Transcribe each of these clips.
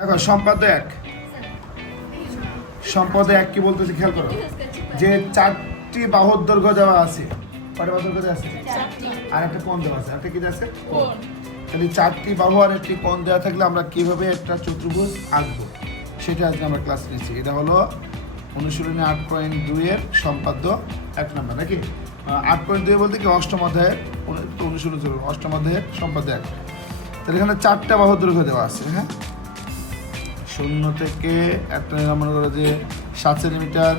দেখো সম্পদ এক কি বলতেছে খেয়াল করো, যে চারটি বাহুর দৈর্ঘ্য দেওয়া আছে। কয়টা বাহুর দৈর্ঘ্য আছে? আর একটা কোণ দেওয়া আছে। একটা কি দেওয়া আছে? কোণ। তাহলে চারটি বাহু আর একটি কোণ দেওয়া থাকলে আমরা কিভাবে একটা চতুর্ভুজ আঁকবো সেটা আজকে আমরা ক্লাস নিচ্ছি। এটা হলো অনুশীলনী 8.2 এর সম্পাদ্য 1 নম্বর, নাকি 8.2 বলতে কি অষ্টম অধ্যায়ের অনুশীলন, অষ্টম অধ্যায়ের সম্পাদ্য 1। তাহলে এখানে চারটা বাহু দৈর্ঘ্য দেওয়া আছে। হ্যাঁ, 0 থেকে একটা মনে করো যে 7 সেন্টিমিটার,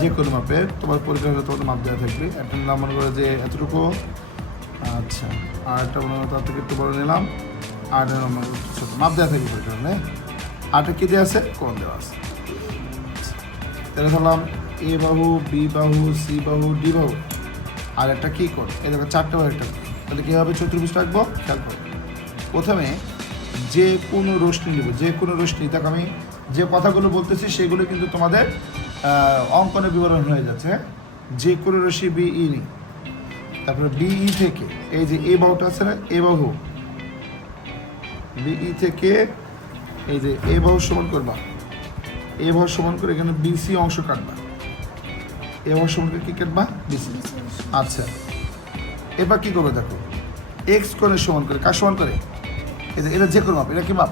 যে কোনো মাপের তোমার পরীক্ষা হলে তোমাদের মাপ দেওয়া থাকবে। একটা নিলাম মনে করো যে এতটুকু, আচ্ছা, আর একটা মনে করো তার থেকে একটু বড় নিলাম, আর ছোট মাপ দেওয়া থাকবে পরীক্ষা হলে। আরটা কী দেওয়া আছে? কোণ দেওয়া আছে। তাহলে ধরলাম এ বাহু, বি বাহু, সি বাহু, ডি বাহু, আর একটা কী কোণ। এই দেখো চারটে বাহু একটা। তাহলে কীভাবে চতুর্ভুজ রাখবো খেয়াল করো। প্রথমে যে কোনো রশ্মি নেব, যে কোনো রশ্মি। দেখো আমি যে কথাগুলো বলতেছি সেগুলো কিন্তু তোমাদের অঙ্কনের বিবরণ হয়ে যাচ্ছে। যে কোনো রশ্মি বিই নিই, তারপরে বিই থেকে এই যে এ বাহুটা আছে না, এ বাহু, বিই থেকে এই যে এ বাহু সমান করবা, এ বাহু সমান করে এখানে বিসি অংশ কাটবা, এ বাহু সমান করে কি কাটবা? বিসি। আচ্ছা, এবার কি করবে দেখো, এক্স কোণের সমান করে, কার সমান করে? এটা যে কোনো মাপ। এটা কি মাপ?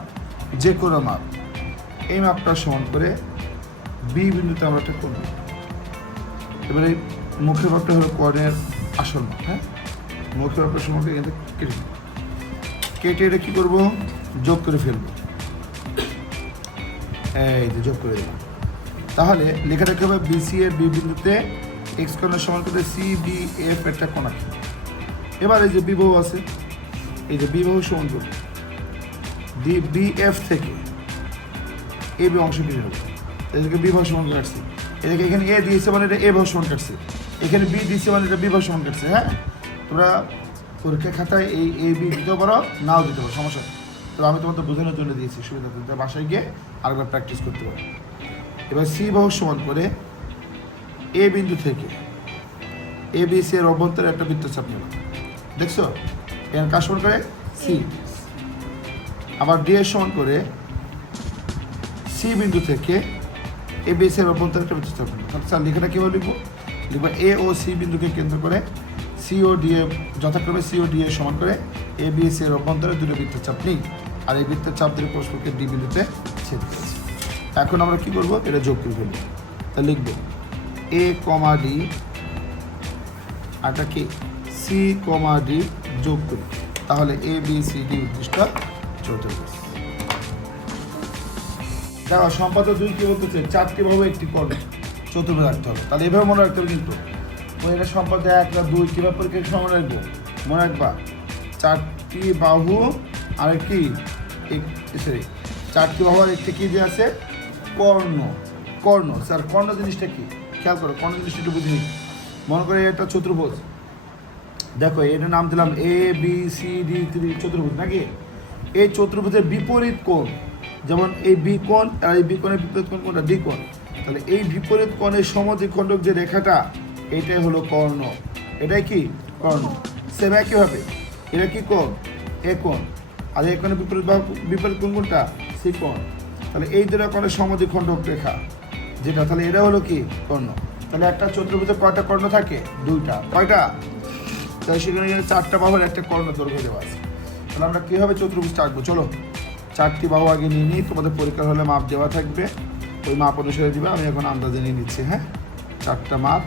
যে কোনো মাপ। এই মাপটা সমান করে বি বিন্দুতে আমরা একটা করব। এবারে মুখের মাপটা হলো কোণের আসল মাপ। হ্যাঁ, মুখের মাপটা সমান করে এখানে কেটে কেটে এটা কী করবো? যোগ করে ফেলবো। এই যে যোগ করে দিলাম। তাহলে লেখাটা কী হবে? বিসি এর বি বিন্দুতে এক্স কোণের সমান করে সি বি এফ একটা কোণ আছে। এবার এই যে বিবাহু আছে, এই যে বিবাহু সমান করবো বিএফ থেকে এ বি অংশ কেটে নেব। এদেরকে বিবাহ সমান কাটছে, এদেরকে এখানে এ দিয়েছে মানে এটা এ বাহু সমান কাটছে, এখানে বি দিয়েছে মানে এটা বিবাহ সমান কাটছে। হ্যাঁ, তোমরা পরীক্ষা খাতায় এই এ বি দিতেও পারো, নাও দিতে পারো, সমস্যা নেই। তো আমি তোমাদের বোঝানোর জন্য দিয়েছি, সুবিধা দিতে বাসায় গিয়ে আরেকবার প্র্যাকটিস করতে পারো। এবার সি বাহু সমান করে এ বিন্দু থেকে এ বি সি এর অভ্যন্তরে একটা বৃত্তচাপ নেব। দেখছো এখানে কাজ সমান করে সি। আবার ডি এর সমান করে সি বিন্দু থেকে এ বি সি এর অভ্যন্তরে একটা বৃত্তচাপ নেব। স্যার লেখাটা কীভাবে লিখবো? লিখবো এ ও সি বিন্দুকে কেন্দ্র করে সি ও ডি এ যথাক্রমে সি ও ডি এ সমান করে এ বি সি এর অভ্যন্তরে দুটো বৃত্তচাপ নিই, আর এই বৃত্তচাপ দিয়ে পরস্পরকে ডি বিন্দুতে ছেদ করেছি। এখন আমরা কী করবো? এটা যোগ করে ফেলবো। তা লিখবো এ কমা ডি, আরটা কি সি কমা ডি যোগ করি, তাহলে এ বি সি ডি উদ্দিষ্ট চতুর্ভুজ। দেখো সম্পাদ্য 2 কি বলতেছে? চারটি বাহু একটি কোণ চতুর্ভুজ রাখতে হবে। তাহলে এভাবে মনে রাখতে হবে। কিন্তু এটা সম্পাদ্য 1 না 2 কীভাবে পরীক্ষার সময় রাখবো মনে রাখবা, চারটি বাহু আর একটি চারটি বাহু আর একটি কি দিয়ে আছে? কর্ণ। কর্ণ। স্যার কর্ণ জিনিসটা কি খেয়াল করো, কর্ণ জিনিসটা একটু বুঝিনি। মনে করে এটা চতুর্ভুজ, দেখো এটার নাম দিলাম এ বি সি ডি চতুর্ভুজ, নাকি? এই চতুর্ভুজের বিপরীত কোণ, যেমন এই বি কোণ আর এই বি কোণের বিপরীত কোণ কোনটা? ডি কোণ। তাহলে এই বিপরীত কোণের সমদ্বিখণ্ডক যে রেখাটা, এইটাই হলো কর্ণ। এটাই কি? কর্ণ। সেম একইভাবে এটা কি কোণ? এ কোণ। আর এই কোণের বিপরীত কোণ কোনটা? সি কোণ। তাহলে এই দুটো কোণের সমদ্বিখণ্ডক রেখা যেটা, তাহলে এটা হলো কি? কর্ণ। তাহলে একটা চতুর্ভুজে কয়টা কর্ণ থাকে? 2টা। কয়টা? তাই সেখানে চারটা বাহুর একটা কর্ণ দৈর্ঘ্য দেওয়া আছে। তাহলে আমরা কীভাবে চতুর্ভুজটা আঁকবো? চলো চারটি বাহু আগে নিয়ে নিই, তোমাদের পরীক্ষা হলে মাপ দেওয়া থাকবে, ওই মাপ অনুসারে দিবে। আমি এখন আন্দাজে নিয়ে নিচ্ছি। হ্যাঁ, চারটা মাপ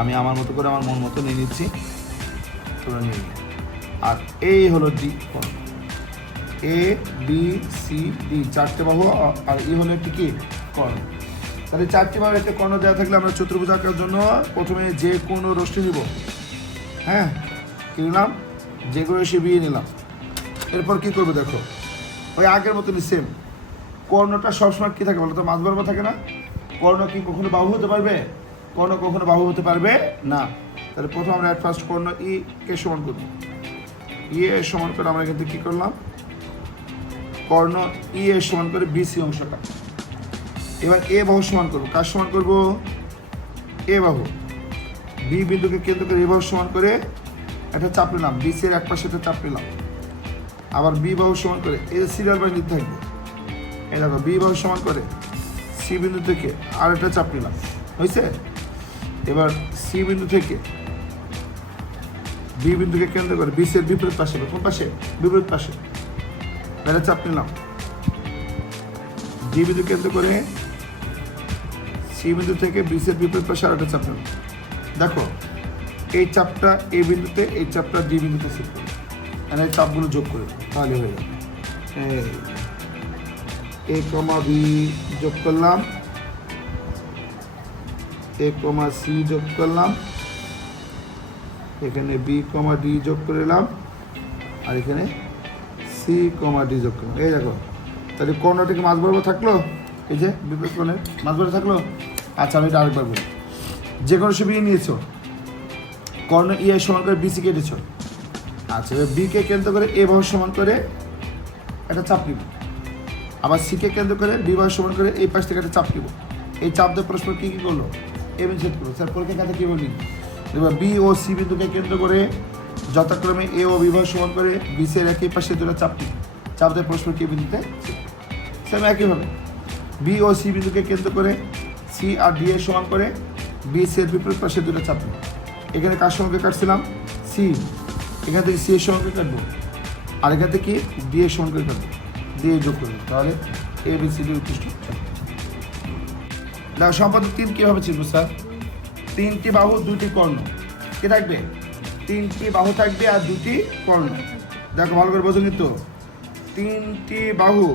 আমি আমার মতো করে আমার মন মতো নিয়ে নিচ্ছি, তোমরা নিয়ে নিই। আর এই হলো ডি কোণ, এ বি সি ডি চারটে বাহু, আর ই হলো একটি কি? কর্ণ। তাহলে চারটি বাহুর একটা কর্ণ দেওয়া থাকলে আমরা চতুর্ভুজ আঁকার জন্য প্রথমে যে কোনো রশ্মি নিব। হ্যাঁ, কী নিলাম? যে কোনো রশ্মি বিয়ে নিলাম। এরপর কী করবো দেখো, ওই আগের মতনই সেম। কর্ণটা সবসময় কী থাকে বলো তো? মাঝ বরাবর থাকে না? কর্ণ কি কখনো বাহু হতে পারবে? কর্ণ কখনো বাহু হতে পারবে না। তাহলে প্রথম আমরা অ্যাট ফার্স্ট কর্ণ ই কে সমান করব। ই এর সমান করে আমরা কিন্তু কী করলাম? কর্ণ ই এর সমান করে বিসি অংশটা। এবার এ বাহু সমান করবো, কার সমান করবো? এ বাহু। বি বিন্দুকে কেন্দ্র করে এ বাহু সমান করে একটা চাপ নিলাম, বিসি এর এক পাশে একটা চাপ নিলাম। আবার বি বাহু সমান করে এই সিরিয়াল বাই নিতে থাকবে। এই দেখো বি বাহু সমান করে সি বিন্দু থেকে আরেকটা চাপ নিলাম, হয়েছে? এবার সি বিন্দু থেকে বি বিন্দুকে কেন্দ্র করে বি এর বিপরীত পাশে, কোন পাশে? বিপরীত পাশে এটা চাপ নিলাম। ডি বিন্দু কেন্দ্র করে সি বিন্দু থেকে বি এর বিপরীত পাশে আরেকটা চাপ নিলাম। দেখো এই চাপটা এই বিন্দুতে, এই চাপটা ডি বিন্দুতে সেট করি, মানে এই চাপগুলো যোগ করে তাহলে হয়ে যাবে। এ কমা বি যোগ করলাম, এ কমা সি যোগ করলাম, এখানে বি কমা ডি যোগ করলাম, আর এখানে সি কমা ডি যোগ করলাম। এই দেখো তাহলে কর্ণটিকে মাঝ বরাবর থাকলো, এই যে বিপরীত কোণের মাঝ বরাবর থাকলো। আচ্ছা আমি এটা আরেকবার বলি, যে কোনো ছবি নিয়েছো, কর্ণ ইআই সমান করে বিসি কেটেছ। আচ্ছা এবার বিকে কেন্দ্র করে এ বাহু সমান করে একটা চাপ নিব, আবার সিকে কেন্দ্র করে বি বাহু সমান করে এই পাশ থেকে একটা চাপ নিব। এই চাপ দিয়ে পরস্পর কী কী করলো? এ বিন্দু ছেদ করলো। স্যার পরীক্ষার খাতা কী বলি? এবার বি ও সি বিন্দুকে কেন্দ্র করে যথাক্রমে এ ও বি বাহু সমান করে বিসি এর একই পাশে দুটো চাপ নিব, চাপ দিয়ে পরস্পর কে বিন্দুতে সেম একইভাবে বি ও সি বিন্দুকে কেন্দ্র করে সি আর ডি এর সমান করে বিসি এর বিপরীত পাশে দুটো চাপ নিব। এখানে কার সঙ্গে কাটছিলাম? সি, এখান থেকে সি এর সঙ্গে কাটবো, আর এখান থেকে ডি এর সঙ্গে কাটবো, দিয়ে যোগ করবো, তাহলে এ বি সি ডি উৎকৃষ্ট। দেখো সম্পাদক 3 কীভাবে চিনব স্যার? 3টি বাহু 2টি কর্ণ, কে থাকবে? 3টি বাহু থাকবে আর 2টি কর্ণ। দেখো ভালো করে বোঝো কিন্তু, 3টি বাহু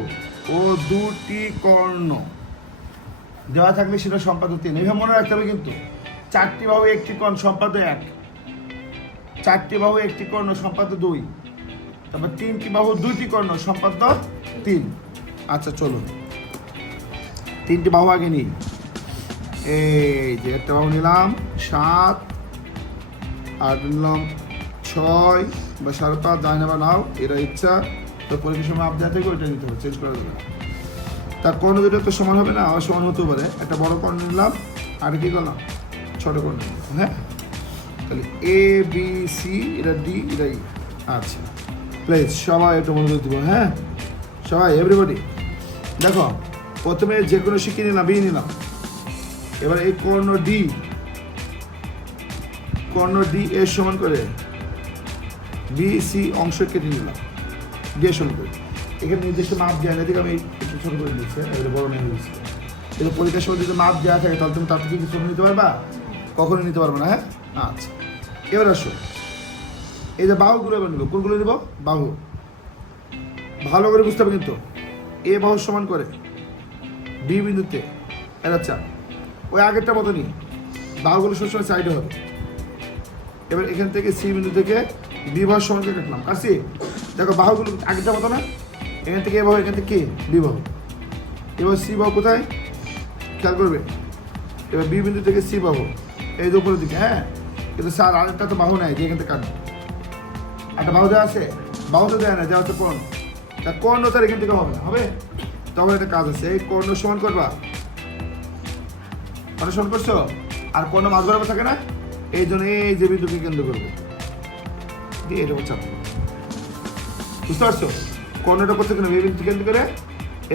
ও 2টি কর্ণ দেওয়া থাকলে সেটা সম্পাদক 3। এইভাবে মনে রাখতে হবে কিন্তু, 4টি বাহু 1টি কর্ণ সম্পাদ্য 1, 4টি বাহু 1টি কর্ণ সম্পাদ্য 2, তারপর 3টি বাহু 2টি কর্ণ সম্পাদ্য 3। আচ্ছা চলো 3টি বাহু আগে নিই। এই যে একটা বাহু নিলাম 7, আর নিলাম 6 বা 5.5, যায় না বা নাও, এটা ইচ্ছা। তো পরীক্ষার সময় আপডেট থেকে ওইটা নিতে হবে, চেঞ্জ করা যাবে না। তার কর্ণ দুটো তো সমান হবে না, আবার সমান হতেও পারে। একটা বড় কর্ণ নিলাম আর কি করলাম ছোট কর্ণ নিলাম, হ্যাঁ? তাহলে এ বি সি, এটা ডি, এটা ই। আচ্ছা প্লিজ সবাই একটু মনে করে দেবো, হ্যাঁ সবাই এভরিবডি। দেখো প্রথমে যে কোনো শিখে নিলাম, বি নিলাম। এবার এই কর্ণ ডি, কর্ণ ডি এর সমান করে বি সি অংশ কেটে নিলাম, ডি এর সমান করে। এখানে নির্দিষ্ট মাপ দেওয়া নেই, আমি একটু ছোটো করে নিচ্ছি, এবারে বড় নিয়ে নিচ্ছি। কিন্তু পরীক্ষার সময় যদি মাপ দেওয়া থাকে তাহলে তুমি তার থেকে কিছু নিতে পারবা? কখনো নিতে পারবো না, হ্যাঁ? আচ্ছা এবার আসো, এই যে বাহুগুলো এবার নিব, কোনগুলো নিব? বাহু ভালো করে বুঝতে হবে কিন্তু। এ বাহু সমান করে বি বিন্দুতে এটা চাপ, ওই আগেরটা মতনই বাহুগুলো সবসময় সাইডে হবে। এবার এখান থেকে সি বিন্দু থেকে বি বাহু সমান করে কাটলাম, কাটছি। দেখো বাহুগুলো আগেরটা মতো না, এখান থেকে এ বাহু, এখান থেকে কে বি বাহু। এবার সি বাহু কোথায় খেয়াল করবে, এবার বি বিন্দু থেকে সি বাহু এই যে উপরের দিকে, হ্যাঁ? কিন্তু স্যার আরেকটা তো বাহু নেয় যে এখান থেকে কাটবে, একটা বাহু দেওয়া আছে, বাহু তো দেয় না, দেওয়া হচ্ছে কর্ণ। তা কর্ণ তার এখান থেকে হবে না, হবে? তখন একটা কাজ আছে, এই কর্ণ সমান করবা, কর্ণ সমান করছো, আর কর্ণ মাঝ বরাবর থাকে না, এই জন্য এই যে বিন্দুকে কেন্দ্র করবো, দিয়ে এটা চাপ, বুঝতে পারছো? কর্ণটা করতে কেন এই বিন্দু কেন্দ্র করে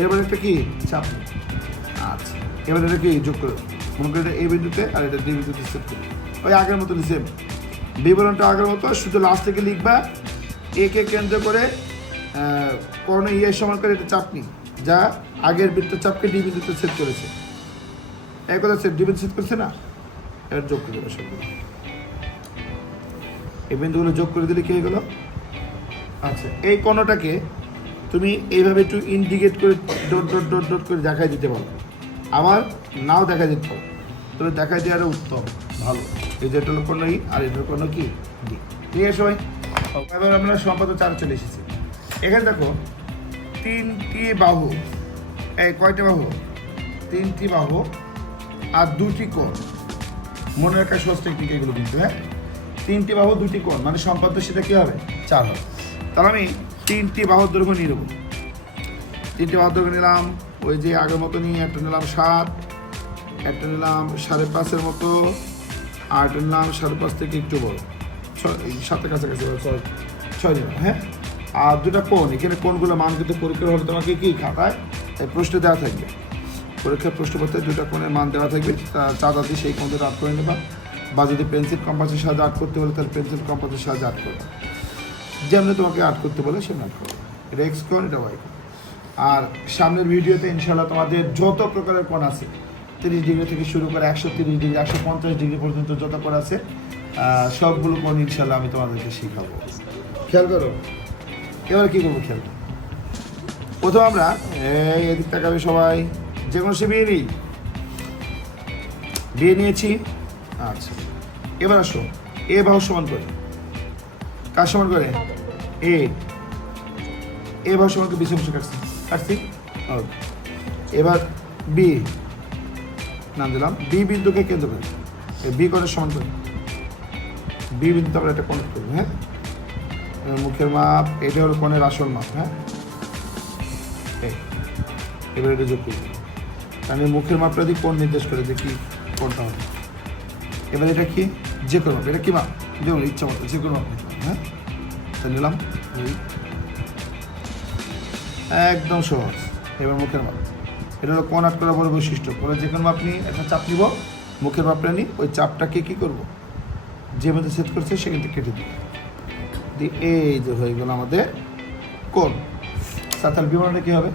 এবার একটা কি চাপ। আচ্ছা এবার এটা কি যোগ করো, মনে করি এটা এই বিন্দুতে আর এটা ডি বিন্দুতে সেট করো, ওই আগের মতো সেম বিবরণটা আগের মতো, শুধু লাস্ট থেকে লিখবা এ কে কেন্দ্র করে কর্ণ ই এর সমান করে এটা চাপ নিই, যা আগের বৃত্তের চাপকে ডি বিন্দুতে সেট করেছে। এক কথা সেট ডি বিন্দু সেট করছে না, এর যোগ করে দেবে সবগুলো, এই বিন্দুগুলো যোগ করে দিলে কি হয়ে গেল? আচ্ছা এই কর্ণটাকে তুমি এইভাবে একটু ইন্ডিকেট করে ডট ডট ডট ডট করে দেখাই দিতে পারো, আবার নাও দেখা দিতে পারো, তবে দেখাই দেওয়ার উত্তম ভালো। এই যে এটা হলো কর্ণ ই আর এটার কর্ণ কি ডি। ঠিক আছে সবাই, এবার আমরা সম্পাদক 4 চলে এসেছি। এখানে দেখো 3টি বাহু, এই কয়টা বাহু? 3টি বাহু আর 2টি কোণ। মনে রাখা সহজ টেকনিক এগুলো কিন্তু, হ্যাঁ? 3টি বাহু 2টি কোণ মানে সম্পাদ্য সেটা কী হবে? 4 হবে। তাহলে আমি 3টি বাহুর দৈর্ঘ্য নিয়ে নেবো, 3টি বাহুর দৈর্ঘ্য নিলাম ওই যে আগের মতো নিয়ে, একটা নিলাম 7, একটা নিলাম 5.5-এর মতো, আর একটা নিলাম 5.5 থেকে একটু বড়, 7-এর কাছাকাছি 6 নিলাম, হ্যাঁ? আর দুটা কোণ, এখানে কোণগুলো মান কিন্তু পরীক্ষার হলে তোমাকে কি খাতায় প্রশ্ন দেওয়া থাকবে, পরীক্ষার প্রশ্নপত্রে দুটা কোণের মান দেওয়া থাকবে, চাঁদা দিয়ে সেই কোণ দুটো আর্ট করে নেবা, বা যদি পেন্সিল কম্পাসের সাহায্যে আর্ট করতে বলে তাহলে পেন্সিল কম্পাসের সাহায্যে আর্ট করবে, যেমনি তোমাকে আর্ট করতে বলে সেমনি আর্ট করবে। এটা এক্স কোণ, এটা ওয়াই কোণ। আর সামনের ভিডিওতে ইনশাল্লাহ তোমাদের যত প্রকারের কোণ আছে 30 ডিগ্রি থেকে শুরু করে 130 ডিগ্রি 150 ডিগ্রি পর্যন্ত যত কোণ আছে সবগুলো কোণ ইনশাল্লাহ আমি তোমাদেরকে শিখাবো। খেয়াল করো, এবার কী করবো খেয়াল করো। প্রথম আমরা এদিক তাকাবে সবাই, যে কোনো সে বিয়ে নিয়েছি। আচ্ছা, এবার আসো, এ বাহু সমান করে, কার সমান করে? এ বাহু সমান করে বিশ অংশ কাটছি। ওকে, এবার বি নাম দিলাম, বি বিন্দুকে কেন্দ্র করে বি কোণের সমান করে, বি বিন্দুতে আমরা এটা কনেক্ট করবো। হ্যাঁ, মুখের মাপ, এটা হলো কোণের আসল মাপ। হ্যাঁ, এবার এটা যোগ করবো, কারণ এই মুখের মাপটা দিয়ে কোণ নির্দেশ করে যে কি কোণটা হবে। এবার এটা কি? যে কোনো মাপ, এটা কি মাপ দেখুন ইচ্ছা মতো যে কোনো মাপ নিলাম। হ্যাঁ, তাহলে নিলাম একদম সহজ। এবার মুখের মাপ, এটা হলো কোণ আট করা বড় বৈশিষ্ট্য। পরে যে কোনো মাপ নিয়ে একটা চাপ নিব, মুখের মাপটা নিই, ওই চাপটাকে কী করবো, যে মধ্যে সেট করছে সেখান থেকে কেটে দিব, দিয়ে এই যে হয়ে গেল আমাদের কোণ। তাহলে বিবরণটা কী হবে?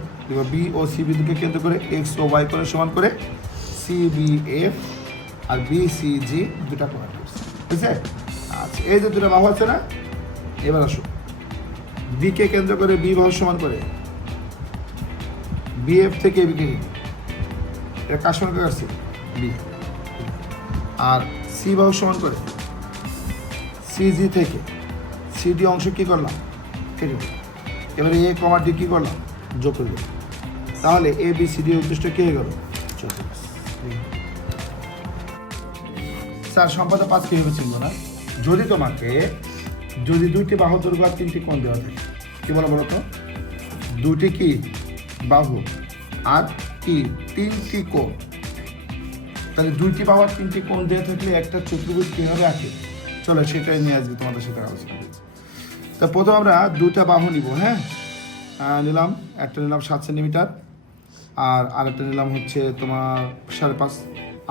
বি ও সি বিন্দুকে কেন্দ্র করে এক্স ও ওয়াই কোণের সমান করে C B F R B C জি দুটা কোণ করছে, বুঝছে? আচ্ছা, এই যে দুটো বাহু আছে না, এবার আসো, বিকে কেন্দ্র করে বি বাহু সমান করে বিএফ থেকে বিকে নিবি, এটা কার সমান করে আসছে? বি। আর সি বাহু সমান করে সিজি থেকে সিডি অংশ কী করলাম? কেটে দিই। এবারে এ কমা ডি কী করলাম? যোগ করে দিলাম। তাহলে এ বি সি ডি উদ্দেশ্য কে হয়ে গেল? স্যার সম্পাদা 5 কীভাবে চিনব না? যদি দুইটি বাহু দৈর্ঘ্য আর 3টি কোণ দেওয়া থাকে, কী বলো বলো তো? দুটি কি বাহু আর কি 3টি কোণ, তাহলে দুইটি বাহু আর 3টি কোণ দেওয়া থাকলে একটা চতুর্ভুজ কীভাবে আঁকে? চলো সেটাই নিয়ে আসবে তোমাদের সাথে আলোচনা করি। তা প্রথম আমরা দুটা বাহু নিব। হ্যাঁ, নিলাম, একটা নিলাম 7 সেন্টিমিটার আর আরেকটা নিলাম হচ্ছে তোমার 5.5,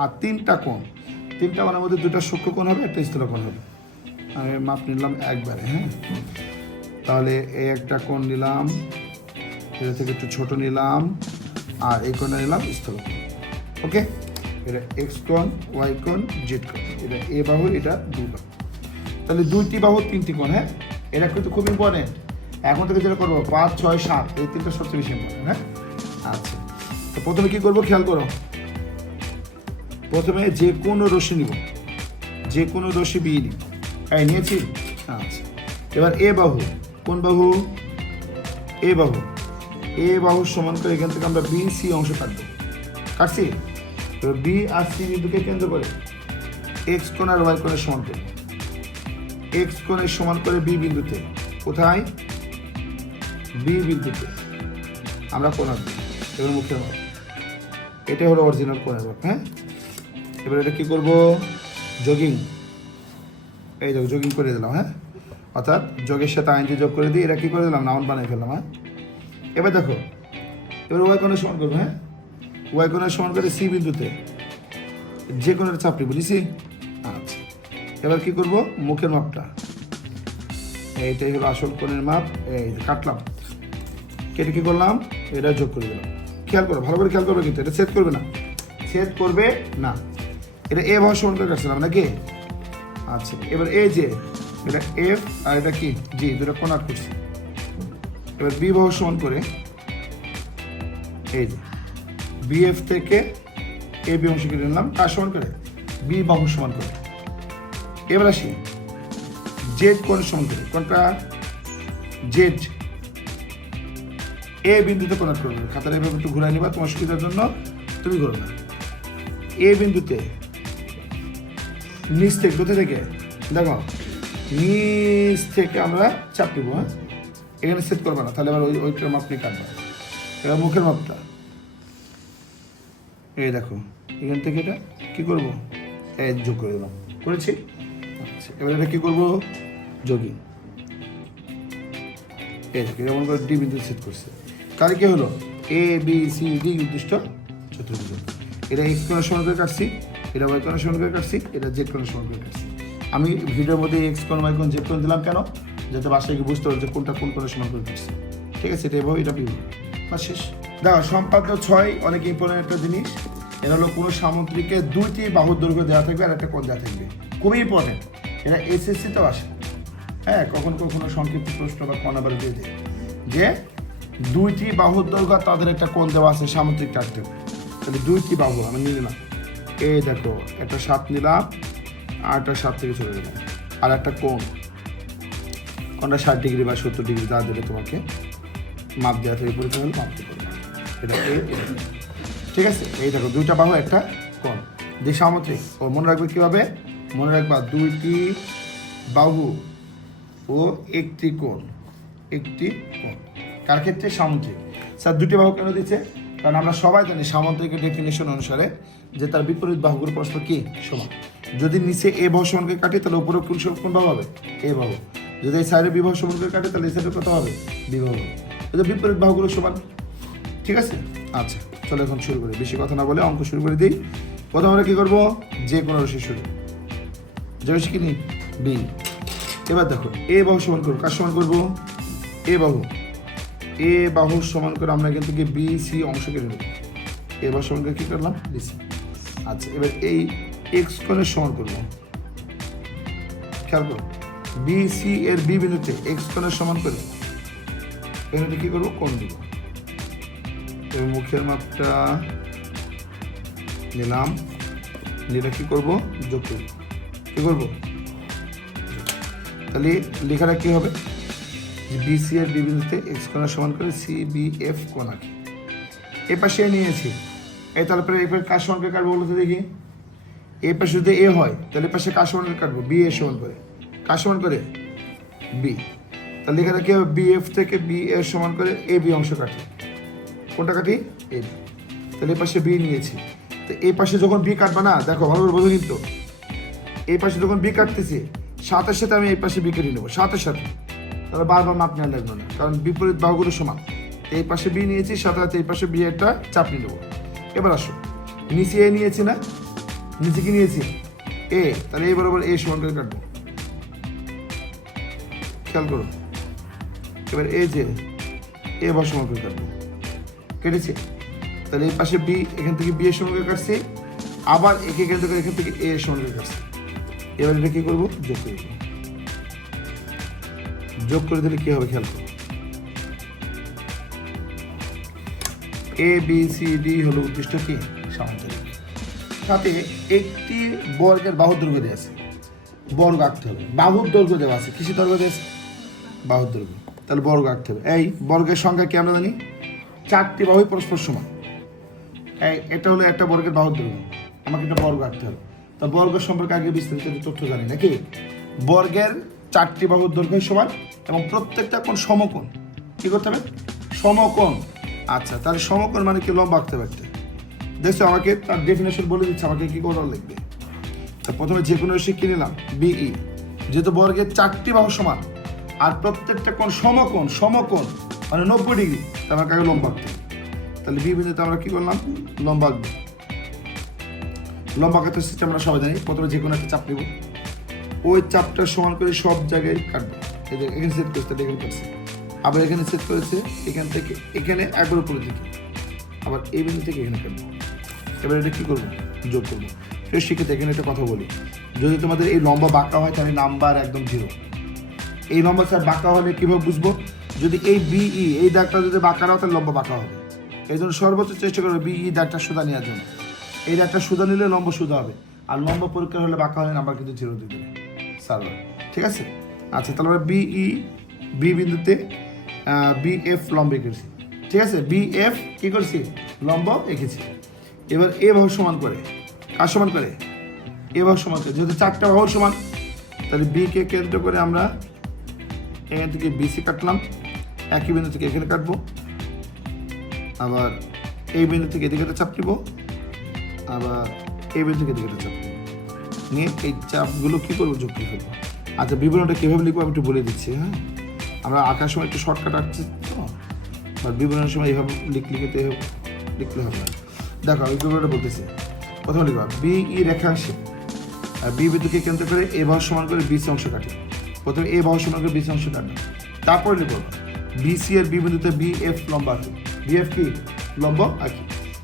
আর 3টা কোণ, 3টা কোণের মধ্যে 2টা সূক্ষ্ম কোণ হবে, একটা স্থূল কোণ হবে। আমি মাপ নিলাম একবারে। হ্যাঁ, তাহলে এই একটা কোণ নিলাম, এটা থেকে একটু ছোট নিলাম, আর এই কোণটা নিলাম স্থূল কোণ। ওকে, এটা এক্স কোণ, ওয়াই কোণ, জেড কোণ, এটা এ বাহু, এটা বি বাহু। তাহলে 2টি বাহু 3টি কোণ। হ্যাঁ, এটা কিন্তু খুব ইম্পর্টেন্ট। এখন থেকে যেটা করবো 5, 6, 7 এই 3টা সবচেয়ে বেশি ইম্পর্টেন্ট। হ্যাঁ, আচ্ছা, তো প্রথমে কী করবো খেয়াল করো, প্রথমে যে কোনো রশ্মি নিব, যে কোনো রশ্মি বি নিব। নিয়েছি। আচ্ছা, এবার এ বাহু, কোন বাহু? এ বাহু, এ বাহু সমান করে এখান থেকে আমরা বি সি অংশ কাটবো, কাটছি। এবার বি আর সি বিন্দুকে কেন্দ্র করে এক্স কোণ আর ওয়াই কোণের সমান করে, এক্স কোণের সমান করে বি বিন্দুতে, কোথায়? বি বিন্দুতে আমরা কোণ আঁকবো। এবার মুখের মাপ, এটাই হলো অরিজিনাল কোণের মাপ। হ্যাঁ, এবার এটা কী করবো? যোগিং, এই দেখো যোগিং করে দিলাম। হ্যাঁ, অর্থাৎ যোগের সাথে আইনজি যোগ করে দিই, এটা কী করে দিলাম? নাউন বানিয়ে ফেললাম। হ্যাঁ, এবার দেখো, এবার ওয়াই কোণের সমান করবো। হ্যাঁ, ওয়াই কোণের সমান করে সি বিন্দুতে যে কোনো একটা চাপটি বুঝেছি। আচ্ছা, এবার কী করবো? মুখের মাপটা, এইটাই হলো আসল কোণের মাপ। এই কাটলাম, কেটে কী করলাম? এটা যোগ করে দিলাম। খেয়াল করো, ভালো করে খেয়াল করবে, কিন্তু এটা ছেদ করবে না, ছেদ করবে না। এটা এ বাহু সমান করে কাটছিলাম নাকি? আচ্ছা, এবার এই যে এটা এফ আর এটা কি জি, দুটো কোণ আট করছি। এবার বি বাহু সমান করে এই যে বিএফ থেকে এ বি অংশ কেটে নিলাম, কার সমান করে? বি বাহু সমান করে। এবার আসি জেড কোণ সমান করে, কোনটা? জেড এ বিন্দুতে কনেক্ট করবে। খাতার এভাবে একটু ঘুরাই নিবা তোমার সুবিধার জন্য, তুমি করো না। এ বিন্দুতে নিচ থেকে, কোথা থেকে? দেখো নিচ থেকে আমরা চাপ দিব। হ্যাঁ, এখানে সেট করবে না, তাহলে আবার ওইটার মাপ নিয়ে কাটবে। এবার মুখের মাপটা এই দেখো, এখান থেকে এটা কী করবো? এই যোগ করে দিলাম, করেছি। আচ্ছা, এবার এটা কী করবো? যোগিং, এই যেমন করে ডি বিন্দু ছেদ করছে, তাহলে কি হলো এ বি সি ডি নির্দিষ্ট চতুর্ভুজ। এটা এক্স কোণের সমান করে কাটছি, এটা ওয়াই কোণের সমান করে কাটছি, এটা জেড কোণের সমান করে কাটছি। আমি ভিডিওর মধ্যে এক্স কোণ ওয়াই কোণ জেড কোণ দিলাম কেন, যাতে বাসায় গিয়ে বুঝতে পারো যে কোনটা কোন কোণের সমান করে কাটছি। ঠিক আছে, এটা এভাবে এটা বিভব বা শেষ। দেখো সম্পাদ্য 6 অনেক ইম্পর্টেন্ট একটা জিনিস। এটা হলো কোনো সামুদ্রিকে 2টি বাহুর দৈর্ঘ্য দেওয়া থাকবে আর একটা কোণ দেওয়া থাকবে, খুবই ইম্পর্টেন্ট। এটা এসএসসিতেও আসে, হ্যাঁ, কখনো কখনো সংক্ষিপ্ত প্রশ্ন বা কণাবার দিয়ে দেয় যে 2টি বাহুর দৈর্ঘ্য তাদের একটা কোণ দেওয়া আছে সামুদ্রিক কাটতে। তাহলে 2টি বাহু আমি নিয়ে নিলাম, এই দেখো একটা 7 নিলাম আর একটা 7 থেকে চলে গেলাম, আর একটা কোণ, কোণটা 60 ডিগ্রি বা 70 ডিগ্রি যা দেবে তোমাকে মাপ দেওয়া থেকে পরীক্ষা হলে মাপ দিতে পারবে। এটা ঠিক আছে, এই দেখো 2টা বাহু একটা কোণ যে সামুদ্রিক। ও মনে রাখবে কীভাবে, মনে রাখবা 2টি বাহু ও একটি কোণ, একটি কোণ কার ক্ষেত্রে, সামুদ্রিক। স্যার 2টি বাহু কেন দিচ্ছে, কারণ আমরা সবাই জানি সামুদ্রিকের ডেফিনেশন অনুসারে যে তার বিপরীত বাহুগুলো পরস্পর কি সমান। যদি নিচে এ বাহু সমানকে কাটি তাহলে উপরে কোন বাহু হবে, এ বাহু। যদি এই সাইডে বিবাহ সমানকে কাটে তাহলে এই সাইডে কত হবে, বিবাহ। যদি বিপরীত বাহুগুলো সমান। ঠিক আছে, আচ্ছা চলো এখন শুরু করি, বেশি কথা না বলে অঙ্ক শুরু করে দিই। প্রথমে আমরা কী করবো, যে কোনো রশি শুরু, যে রশি কি নি বি। এবার দেখো এ বাহু সমান করবো, কার সমান করবো, এ বাহু। এ বাহু সমান করে আমরা এখান থেকে বি সি অংশ কেটে নেব, এ বাহু সমান করে কী করলাম, বি সি। আচ্ছা এবার এই এক্স কোণের সমান করবো, খেয়াল করো বি সি এর বি বিন্দুতে এক্স কোণের সমান করে এখানে কী করবো, কোণ দিব। এবার মুখের মাপটা নিলাম, নিলে কী করবো, যোগ করবো। কী করবো, তাহলে লেখাটা কী হবে, বি সি এর বি বিন্দুতে এক্স কোণের সমান করে সি বি এফ কোণ আঁকি। এ পাশে নিয়েছি, এই তারপরে এবার কার সমান করে কাটবো বলতে দেখি। এ পাশে যদি এ হয় তাহলে পাশে কার সমান করে কাটবো, বি এর সমান করে, কার সমান করে, বি। তাহলে এখানে কি হবে, বি এফ থেকে বি এর সমান করে এ বি অংশ কাটি, কোনটা কাটি, এ বি। তাহলে এই পাশে বি নিয়েছি, তো এই পাশে যখন বি কাটবা না, দেখো ভালো করে বোঝো কিন্তু, এই পাশে যখন বি কাটতেছি সাথের সাথে আমি এই পাশে বি কেটে নেবো সাথে সাথে, তাহলে বারবার মাপ নেওয়া লাগবে না, কারণ বিপরীত বাহুগুলো সমান। এই পাশে বি নিয়েছি, সাথে সাথে এই পাশে বি একটা চাপ নিয়ে নেবো। এবার আসো নিচে এ নিয়েছি না, নিচে কি নিয়েছি, এ, তাহলে এই বরাবর এ সমান করে কাটবো, খেয়াল করো। এবার এই যে এ বাহু সমান করে কাটবো, কেটেছে। তাহলে এই পাশে বি, এখান থেকে বি এর সমান করে কাটছি, আবার একে কেন্দ্র করে এখান থেকে এ এর সমান করে কাটছি। এবার এটা কি করবো, যোগ করে দেবো। যোগ করে দিলে কি হবে, খেয়াল করো, এ বি সি ডি হলো উদ্দিষ্ট কি, সামান্তরিক। সাথে একটি বর্গের বাহুর দৈর্ঘ্য দেওয়া আছে, বর্গ আঁকতে হবে। বাহুর দৈর্ঘ্য দেওয়া আছে, কিসের দৈর্ঘ্য দেওয়া আছে, বাহুর দৈর্ঘ্য। তাহলে বর্গ আঁকতে হবে। এই বর্গের সংখ্যা কি আমরা জানি, 4টি বাহুই পরস্পর সমান। এটা হলো একটা বর্গের বাহুর দৈর্ঘ্য, আমাকে একটা বর্গ আঁকতে হবে। তা বর্গ সম্পর্কে আগে বিস্তারিত তথ্য জানি নাকি, বর্গের 4টি বাহুর দৈর্ঘ্য সমান এবং প্রত্যেকটা কোণ সমকোণ। কি করতে হবে, সমকোণ। আচ্ছা তাহলে সমকোণ মানে কি, লম্বা আঁকতে হবে। দেখছো আমাকে তার ডেফিনেশন বলে দিচ্ছে, আমাকে কি করা লাগবে। তা প্রথমে যে কোনো রশি কিনে নিলাম বিই, যেহেতু বর্গের 4টি বাহু সমান আর প্রত্যেকটা কোণ সমকোণ, সমকোণ মানে 90 ডিগ্রি, তা আমাকে আগে লম্বা আঁকতে হবে। তাহলে বি বিন্দুতে আমরা কি করলাম, লম্বা আঁকবো। লম্বা আঁকাতে সিস্টেম আমরা সবাই জানি, প্রথমে যে কোনো একটা চাপ নেব, ওই চাপটা সমান করে সব জায়গায় কাটবো। এই যে এখানে সেট করেছে, এখানে কাটছে, আবার এখানে সেট করেছে, এখান থেকে এখানে একবার উপরে দিকে, আবার এই বিন্দু থেকে এখানে কাটবো। এবার এটা কী করবো, যোগ করবো। ফের শিখেতে এখানে একটা কথা বলি, যদি তোমাদের এই লম্বা বাঁকা হয় তাহলে নাম্বার একদম 0। এই লম্বা স্যার বাঁকা হলে কীভাবে বুঝবো, যদি এই বিই এই দাগটা যদি বাঁকা না হয় তাহলে লম্বা বাঁকা হবে। এই জন্য সর্বোচ্চ চেষ্টা করবে বিই দাগটা সোজা নেওয়ার জন্য। এই দাগটা সোজা নিলে লম্বা সোজা হবে, আর লম্বা পরীক্ষা হলে বাঁকা হলে নাম্বার কিন্তু 0 দিয়ে দেবে সার্ভার। ঠিক আছে, আচ্ছা তাহলে আমরা বিই বি বিন্দুতে বি এফ লম্ব এঁকেছি। ঠিক আছে, বি এফ কী করছি, লম্ব এঁকেছি। এবার এ বাহু সমান করে, কার সমান করে, এ বাহু সমান করে। যেহেতু 4টা বাহুর সমান, তাহলে বি কে কেন্দ্র করে আমরা এখান থেকে বিসি কাটলাম, একই বিন্দু থেকে এখানে কাটবো, আবার এই বিন্দু থেকে এদিকে চাপ দিব, আবার এই বিন্দু থেকে এদিকে চাপ দিব, নিয়ে এই চাপগুলো কী করবো, যোগ করে ফেলবো। আচ্ছা বিবরণটা কীভাবে লিখবো আমি একটু বলে দিচ্ছি। হ্যাঁ আমরা আঁকার সময় একটু শর্টকাট আঁকছি তো, বা বিবরণের সময় এইভাবে লিখলে হবে না। দেখো আমি বিবরণটা বলতেছি। প্রথমে লিখবা বিই রেখাংশে বি বিন্দুকে কেন্দ্র করে এ বাহু সমান করে বিসি অংশ কাটি। প্রথমে এ বাহু সমান করে বিসি অংশ কাটবে, তারপরে লিখবো বিসি এর বি বিন্দুতে বিএফ লম্ব আঁকি। বিএফ কি লম্ব আঁকি।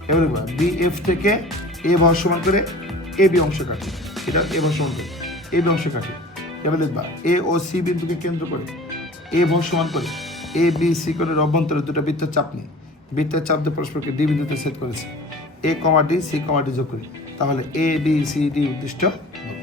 এবার লিখবা বিএফ থেকে এ বাহু সমান করে এ বি অংশ কাটি। এটা এ বাহু সমান করে এ বি অংশ কাটি। এবার লিখবা এ ও সি বিন্দুকে কেন্দ্র করে এ বাহু সমান করে এ বি সি কোণের অভ্যন্তরে দুটো বৃত্তের চাপ নিই। বৃত্তের চাপ দিয়ে পরস্পরকে ডি বিন্দুতে ছেদ করেছে। এ কমা ডি সি কমা ডি যোগ করি, তাহলে এ বি সি ডি উদ্দিষ্ট হবে।